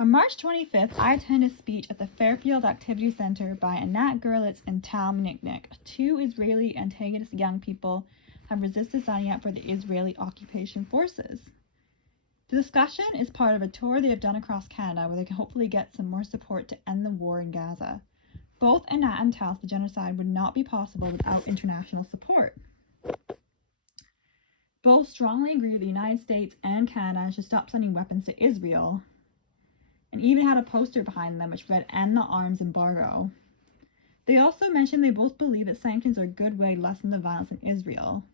On March 25th, I attended a speech at the Fairfield Activity Center by Anat Gerlitz and Tal Mnichnik. Two Israeli antagonist young people have resisted signing up for the Israeli occupation forces. The discussion is part of a tour they have done across Canada where they can hopefully get some more support to end the war in Gaza. Both Anat and Tal, the genocide would not be possible without international support. Both strongly agree that the United States and Canada should stop sending weapons to Israel, and even had a poster behind them which read "End the Arms Embargo." They also mentioned they both believe that sanctions are a good way to lessen the violence in Israel.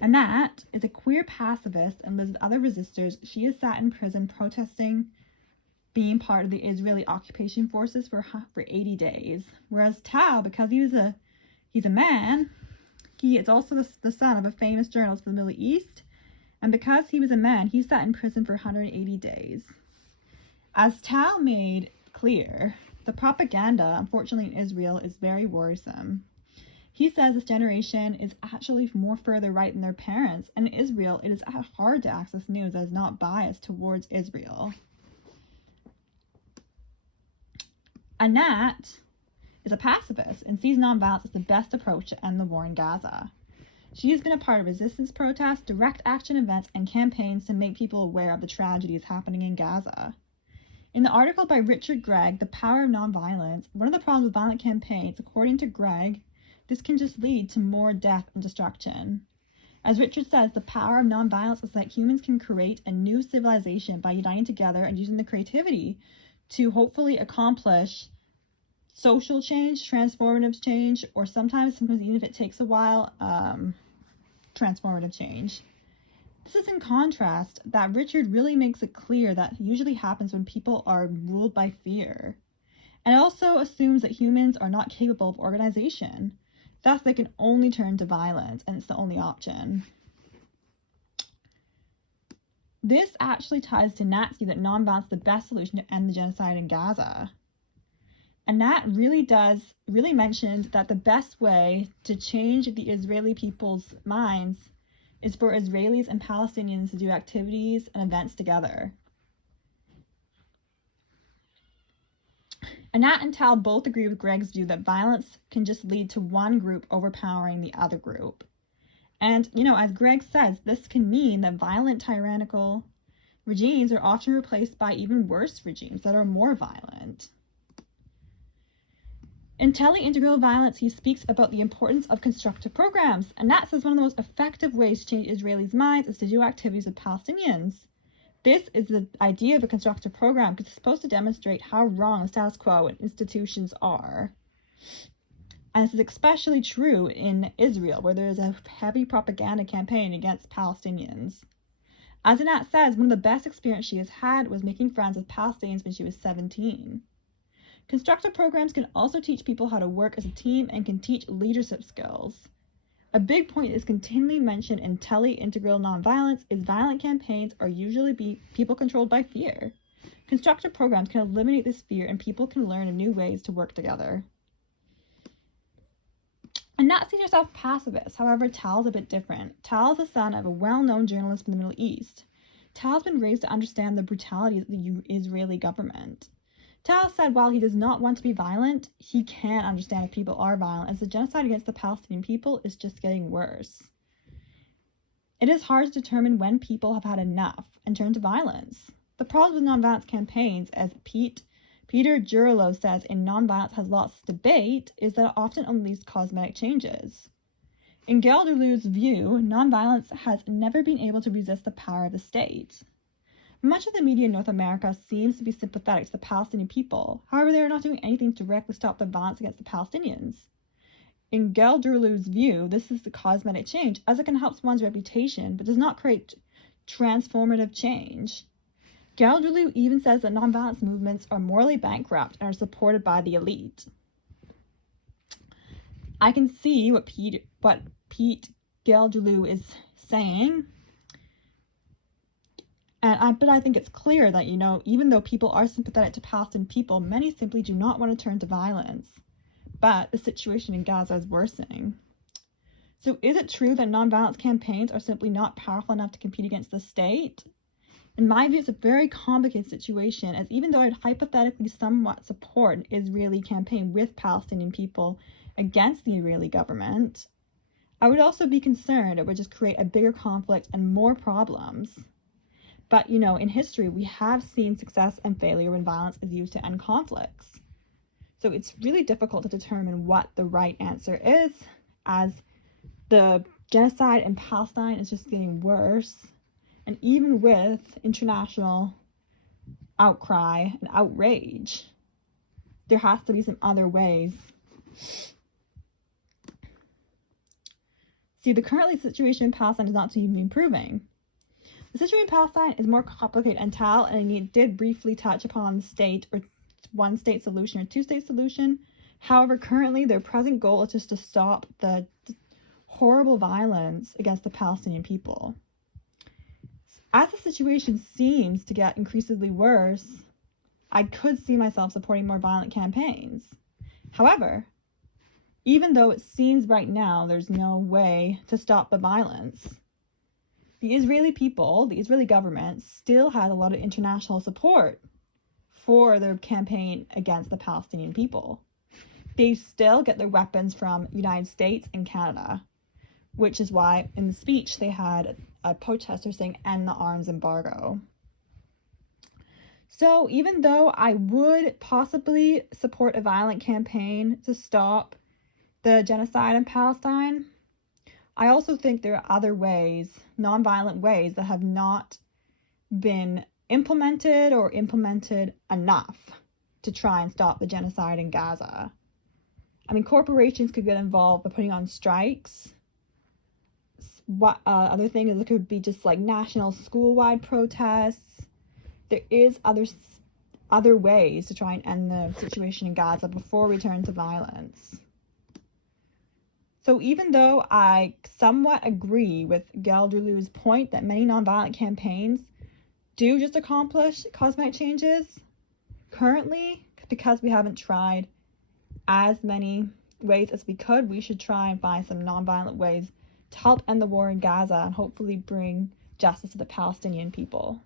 Anat is a queer pacifist and lives with other resistors. She has sat in prison protesting being part of the Israeli occupation forces for 80 days. Whereas Tal, because he's a man, he is also the son of a famous journalist from the Middle East, and because he was a man, he sat in prison for 180 days. As Tal made clear, the propaganda, unfortunately, in Israel is very worrisome. He says this generation is actually more further right than their parents, and in Israel, it is hard to access news that is not biased towards Israel. Anat is a pacifist and sees nonviolence as the best approach to end the war in Gaza. She has been a part of resistance protests, direct action events, and campaigns to make people aware of the tragedies happening in Gaza. In the article by Richard Gregg, The Power of Nonviolence, one of the problems with violent campaigns, according to Gregg, this can just lead to more death and destruction. As Richard says, the power of nonviolence is that humans can create a new civilization by uniting together and using the creativity to hopefully accomplish social change, transformative change, or sometimes even if it takes a while, transformative change. This is in contrast that Richard really makes it clear that usually happens when people are ruled by fear. And it also assumes that humans are not capable of organization. Thus, they can only turn to violence, and it's the only option. This actually ties to Nat's view that nonviolence is the best solution to end the genocide in Gaza. And Nat really mentioned that the best way to change the Israeli people's minds is for Israelis and Palestinians to do activities and events together. Anat and Tal both agree with Gregg's view that violence can just lead to one group overpowering the other group. And, as Gregg says, this can mean that violent, tyrannical regimes are often replaced by even worse regimes that are more violent. In Tele-Integral Violence, he speaks about the importance of constructive programs, and Nat says one of the most effective ways to change Israelis' minds is to do activities with Palestinians. This is the idea of a constructive program because it's supposed to demonstrate how wrong the status quo and institutions are. And this is especially true in Israel, where there is a heavy propaganda campaign against Palestinians. As Anat says, one of the best experiences she has had was making friends with Palestinians when she was 17. Constructive programs can also teach people how to work as a team and can teach leadership skills. A big point is continually mentioned in Tele-Integral Nonviolence is violent campaigns are usually people controlled by fear. Constructive programs can eliminate this fear and people can learn new ways to work together. And Nat sees herself pacifist, however, Tal's a bit different. Tal is the son of a well-known journalist from the Middle East. Tal's been raised to understand the brutality of the Israeli government. Tal said while he does not want to be violent, he can understand if people are violent, as the genocide against the Palestinian people is just getting worse. It is hard to determine when people have had enough and turn to violence. The problem with nonviolence campaigns, as Peter Jurilo says in Nonviolence Has Lost Debate, is that it often only leads to cosmetic changes. In Gelderlou's view, nonviolence has never been able to resist the power of the state. Much of the media in North America seems to be sympathetic to the Palestinian people. However, they are not doing anything to directly stop the violence against the Palestinians. In Gelderlou's view, this is the cosmetic change, as it can help one's reputation, but does not create transformative change. Gelderlou even says that nonviolence movements are morally bankrupt and are supported by the elite. I can see what Pete Gelderlou is saying. But I think it's clear that, even though people are sympathetic to Palestinian people, many simply do not want to turn to violence. But the situation in Gaza is worsening. So is it true that nonviolence campaigns are simply not powerful enough to compete against the state? In my view, it's a very complicated situation, as even though I'd hypothetically somewhat support an Israeli campaign with Palestinian people against the Israeli government, I would also be concerned it would just create a bigger conflict and more problems. But, in history, we have seen success and failure when violence is used to end conflicts. So it's really difficult to determine what the right answer is, as the genocide in Palestine is just getting worse. And even with international outcry and outrage, there has to be some other ways. See, the current situation in Palestine does not seem to be improving. The situation in Palestine is more complicated and Tal and I did briefly touch upon the state or one-state solution or two-state solution. However, currently their present goal is just to stop the horrible violence against the Palestinian people. As the situation seems to get increasingly worse, I could see myself supporting more violent campaigns. However, even though it seems right now there's no way to stop the violence, the Israeli people, the Israeli government, still has a lot of international support for their campaign against the Palestinian people. They still get their weapons from the United States and Canada, which is why in the speech they had a protester saying, "End the arms embargo." So even though I would possibly support a violent campaign to stop the genocide in Palestine, I also think there are other ways, nonviolent ways, that have not been implemented or implemented enough to try and stop the genocide in Gaza. I mean, corporations could get involved by putting on strikes. What other thing is it could be just like national school-wide protests. There is other ways to try and end the situation in Gaza before we turn to violence. So even though I somewhat agree with Gail Derlou's point that many nonviolent campaigns do just accomplish cosmetic changes, currently, because we haven't tried as many ways as we could, we should try and find some nonviolent ways to help end the war in Gaza and hopefully bring justice to the Palestinian people.